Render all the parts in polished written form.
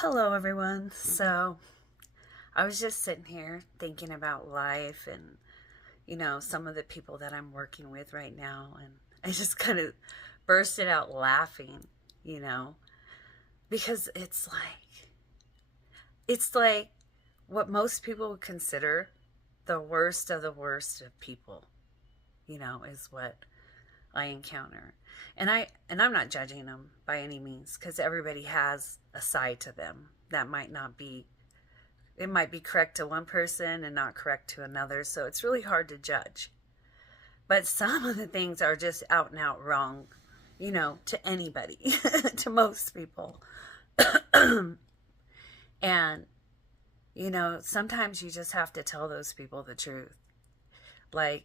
Hello, everyone. So, I was just sitting here thinking about life and, some of the people that I'm working with right now. And I just kind of bursted out laughing, you know, because it's like what most people would consider the worst of the worst of people, is what I encounter. And I'm not judging them by any means because everybody has a side to them that might not be it might be correct to one person and not correct to another. So it's really hard to judge. But some of the things are just out and out wrong, to anybody, to most people. And, sometimes you just have to tell those people the truth. Like,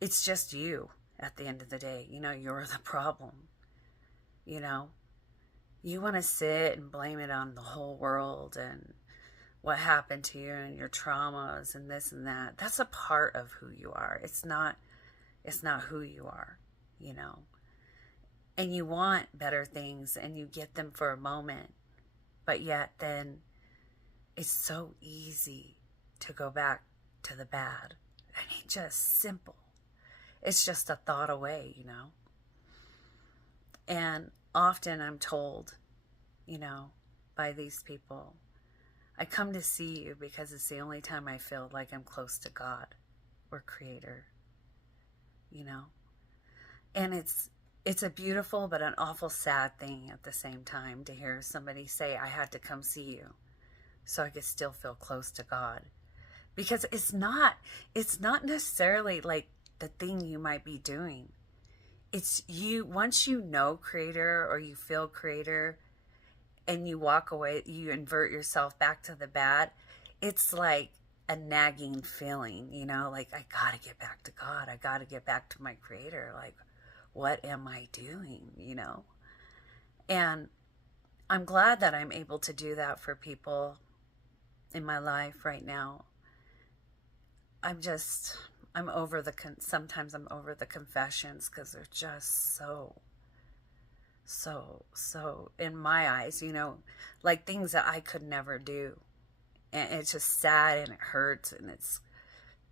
it's just you at the end of the day. You're the problem. You know, you want to sit and blame it on the whole world and what happened to you and your traumas and this and that. That's a part of who you are. It's not who you are, you know. And you want better things and you get them for a moment, but yet then it's so easy to go back to the bad. I mean, just simple. It's just a thought away. And often I'm told, by these people, I come to see you because it's the only time I feel like I'm close to God or Creator, you know? And it's a beautiful but an awful sad thing at the same time to hear somebody say, I had to come see you so I could still feel close to God. Because it's not necessarily like the thing you might be doing. It's you, once you know Creator or you feel Creator and you walk away, you invert yourself back to the bad, it's like a nagging feeling, like I gotta get back to God. I gotta get back to my Creator. Like, what am I doing? And I'm glad that I'm able to do that for people in my life right now. I'm over sometimes I'm over the confessions because they're just so in my eyes, like things that I could never do. And it's just sad and it hurts and it's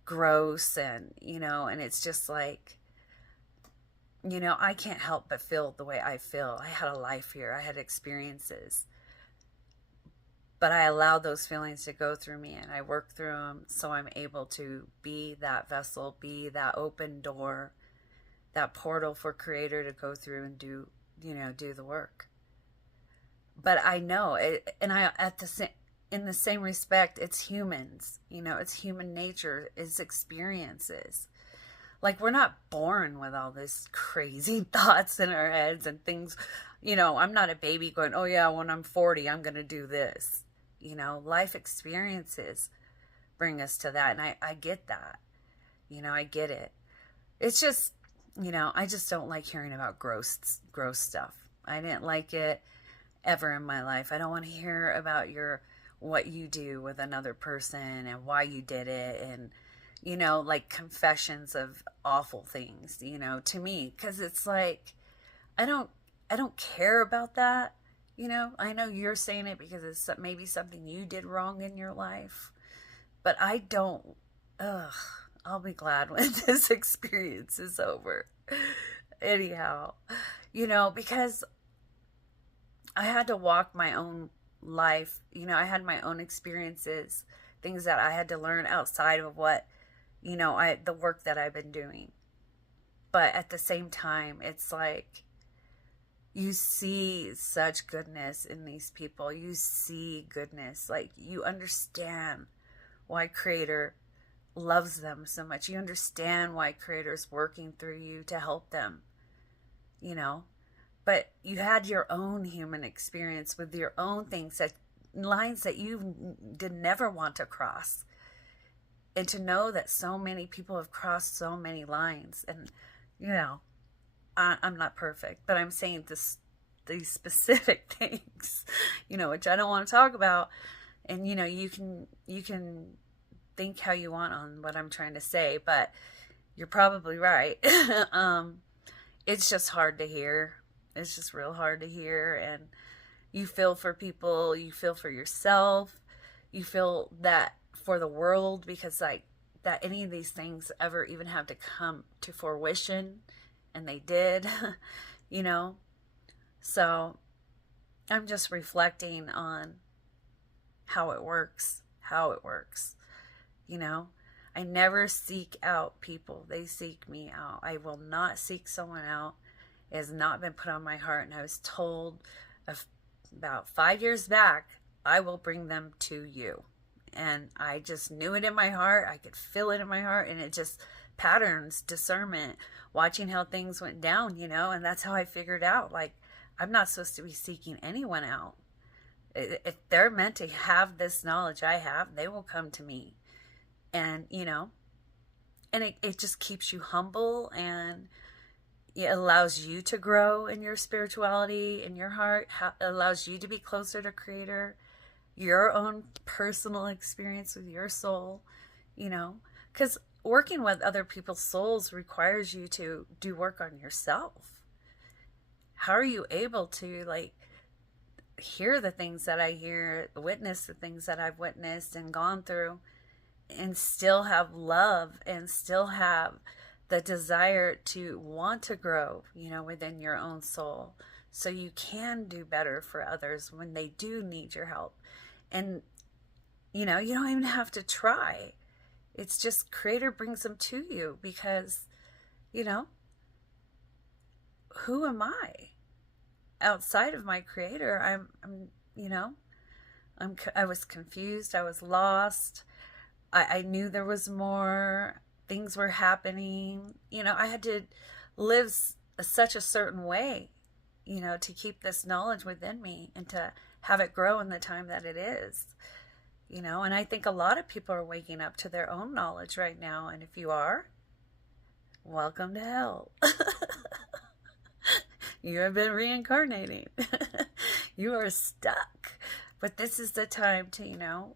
gross and it's just like, I can't help but feel the way I feel. I had a life here. I had experiences. But I allowed those feelings to go through me and I work through them so I'm able to be that vessel, be that open door, that portal for Creator to go through and do the work. But I know it, and I in the same respect, it's humans. It's human nature. It's experiences. Like, we're not born with all this crazy thoughts in our heads and things. I'm not a baby going, oh yeah, when I'm 40, I'm going to do this. Life experiences bring us to that. And I get that. I get it. It's just, I just don't like hearing about gross stuff. I didn't like it ever in my life. I don't want to hear about what you do with another person and why you did it and like confessions of awful things, to me, because it's like I don't care about that. I know you're saying it because it's maybe something you did wrong in your life, but I don't. Ugh, I'll be glad when this experience is over. Anyhow, because I had to walk my own life. I had my own experiences, things that I had to learn outside of what, the work that I've been doing. But at the same time, it's like you see such goodness in these people. You see goodness. Like, you understand why Creator loves them so much. You understand why Creator's working through you to help them, you know. But you had your own human experience with your own things, that lines that you did never want to cross. And to know that so many people have crossed so many lines, and I'm not perfect, but I'm saying these specific things, which I don't want to talk about. And you can think how you want on what I'm trying to say, but you're probably right. It's just hard to hear. It's just real hard to hear, and You feel for people, you feel for yourself, you feel that for the world, because like that any of these things ever even have to come to fruition, and they did, you know. So I'm just reflecting on how it works, you know. I never seek out people, they seek me out. I will not seek someone out. It has not been put on my heart, and I was told about 5 years back, I will bring them to you. And I just knew it in my heart. I could feel it in my heart. And it just patterns, discernment, watching how things went down, you know. And that's how I figured out, like, I'm not supposed to be seeking anyone out. If they're meant to have this knowledge I have, they will come to me. And, you know, and it just keeps you humble, and it allows you to grow in your spirituality, in your heart. It allows you to be closer to Creator, your own personal experience with your soul, you know, because working with other people's souls requires you to do work on yourself. How are you able to, like, hear the things that I hear, witness the things that I've witnessed and gone through, and still have love and still have the desire to want to grow, you know, within your own soul, so you can do better for others when they do need your help? And, you know, you don't even have to try. It's just Creator brings them to you, because, you know, who am I outside of my Creator? I'm you know, I was confused. I was lost. I knew there was more. Things were happening. You know, I had to live such a certain way, you know, to keep this knowledge within me and to have it grow in the time that it is, you know. And I think a lot of people are waking up to their own knowledge right now. And if you are, welcome to hell. You have been reincarnating. You are stuck. But this is the time to, you know,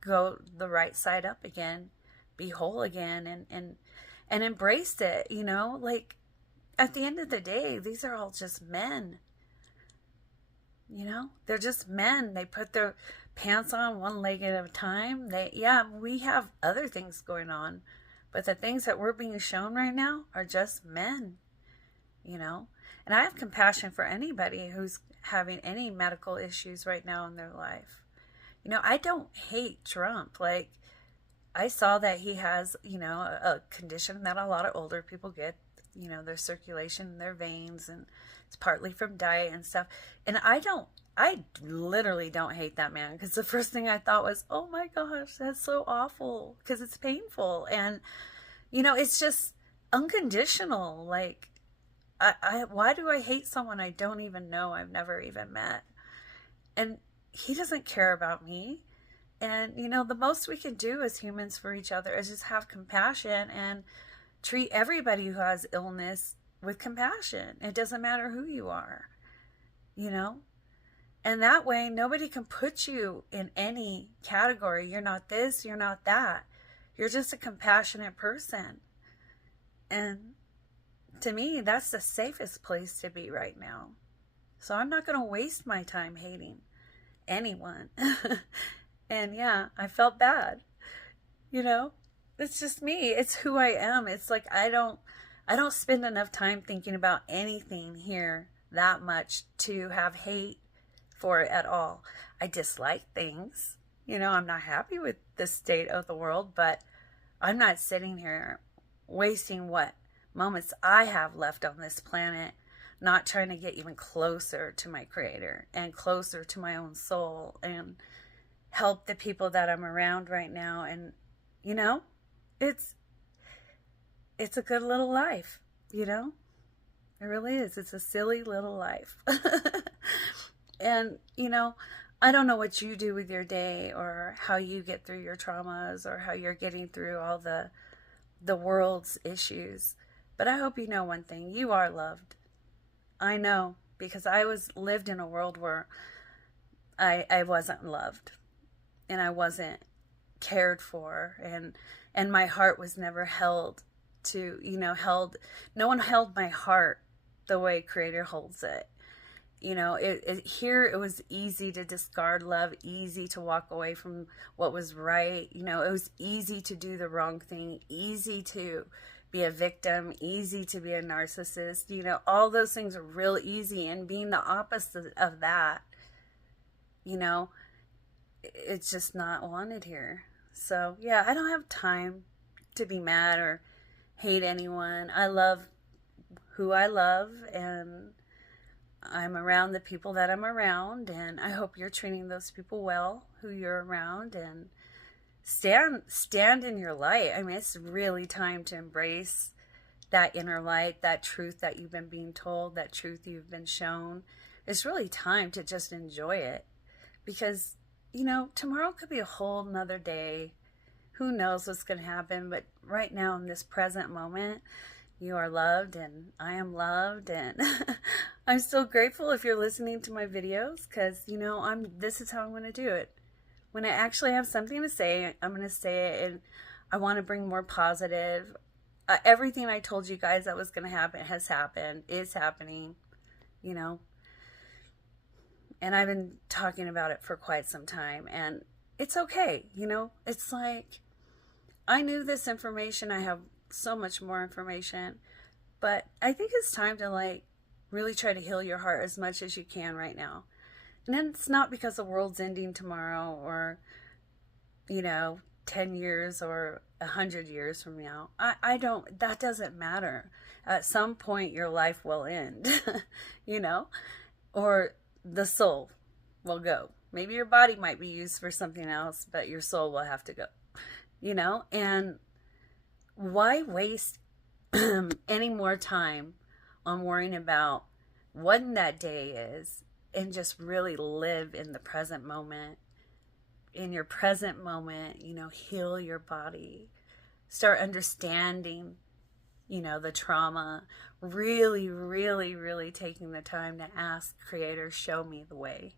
go the right side up again, be whole again, and embrace it, you know. Like, at the end of the day, these are all just men. You know, they're just men. They put their pants on one leg at a time. We have other things going on, but the things that we're being shown right now are just men, you know. And I have compassion for anybody who's having any medical issues right now in their life. You know, I don't hate Trump. Like, I saw that he has, you know, a condition that a lot of older people get, you know, their circulation in their veins, and it's partly from diet and stuff. And I literally don't hate that man, because the first thing I thought was, oh my gosh, that's so awful, because it's painful. And, you know, it's just unconditional. Like, why do I hate someone I don't even know, I've never even met? And he doesn't care about me. And, you know, the most we can do as humans for each other is just have compassion and treat everybody who has illness with compassion. It doesn't matter who you are, you know? And that way, nobody can put you in any category. You're not this, you're not that. You're just a compassionate person. And to me, that's the safest place to be right now. So I'm not going to waste my time hating anyone. And yeah, I felt bad. You know, it's just me. It's who I am. It's like I don't spend enough time thinking about anything here that much to have hate for it at all. I dislike things. You know, I'm not happy with the state of the world, but I'm not sitting here wasting what moments I have left on this planet, not trying to get even closer to my Creator and closer to my own soul and help the people that I'm around right now. And, you know, it's a good little life, you know? It really is. It's a silly little life. And, you know, I don't know what you do with your day, or how you get through your traumas, or how you're getting through all the world's issues. But I hope you know one thing. You are loved. I know, because I lived in a world where I wasn't loved, and I wasn't cared for, and my heart was never held to, you know, no one held my heart the way Creator holds it. You know, here it was easy to discard love, easy to walk away from what was right. You know, it was easy to do the wrong thing, easy to be a victim, easy to be a narcissist. You know, all those things are real easy. And being the opposite of that, you know, it's just not wanted here. So, yeah, I don't have time to be mad or hate anyone. I love who I love, and I'm around the people that I'm around, and I hope you're treating those people well who you're around, and stand in your light. I mean, it's really time to embrace that inner light, that truth that you've been being told, that truth you've been shown. It's really time to just enjoy it, because, you know, tomorrow could be a whole nother day. Who knows what's going to happen? But right now, in this present moment, you are loved, and I am loved, and I'm still grateful if you're listening to my videos, because, you know, this is how I'm going to do it. When I actually have something to say, I'm going to say it, and I want to bring more positive. Everything I told you guys that was going to happen has happened, is happening, you know, and I've been talking about it for quite some time, and it's okay, you know. It's like, I knew this information, I have so much more information, but I think it's time to, like, really try to heal your heart as much as you can right now. And then it's not because the world's ending tomorrow, or, you know, 10 years or 100 years from now. That doesn't matter. At some point your life will end, you know, or the soul will go. Maybe your body might be used for something else, but your soul will have to go, you know. And why waste any more time on worrying about when that day is, and just really live in the present moment. In your present moment, you know, heal your body. Start understanding, you know, the trauma. Really, really, really taking the time to ask Creator, show me the way,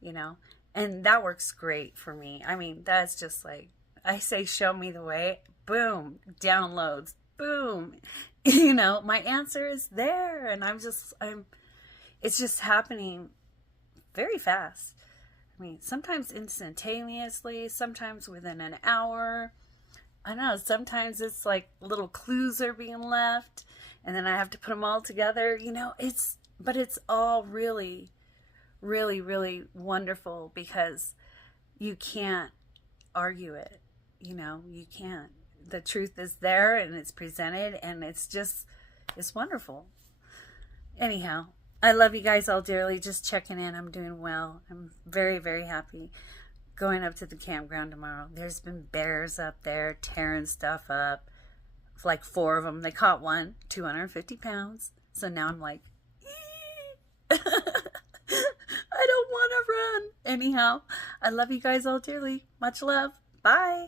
you know. And that works great for me. I mean, that's just like, I say, show me the way, boom, downloads, boom. You know, my answer is there, and it's just happening very fast. I mean, sometimes instantaneously, sometimes within an hour. I don't know, sometimes it's like little clues are being left, and then I have to put them all together, you know. But it's all really, really, really wonderful, because you can't argue it, you know, you can't. The truth is there, and it's presented, and it's wonderful. Anyhow, I love you guys all dearly. Just checking in. I'm doing well. I'm very, very happy. Going up to the campground tomorrow. There's been bears up there tearing stuff up. Like 4 of them. They caught one, 250 pounds. So now I'm like, I don't want to run. Anyhow, I love you guys all dearly. Much love. Bye.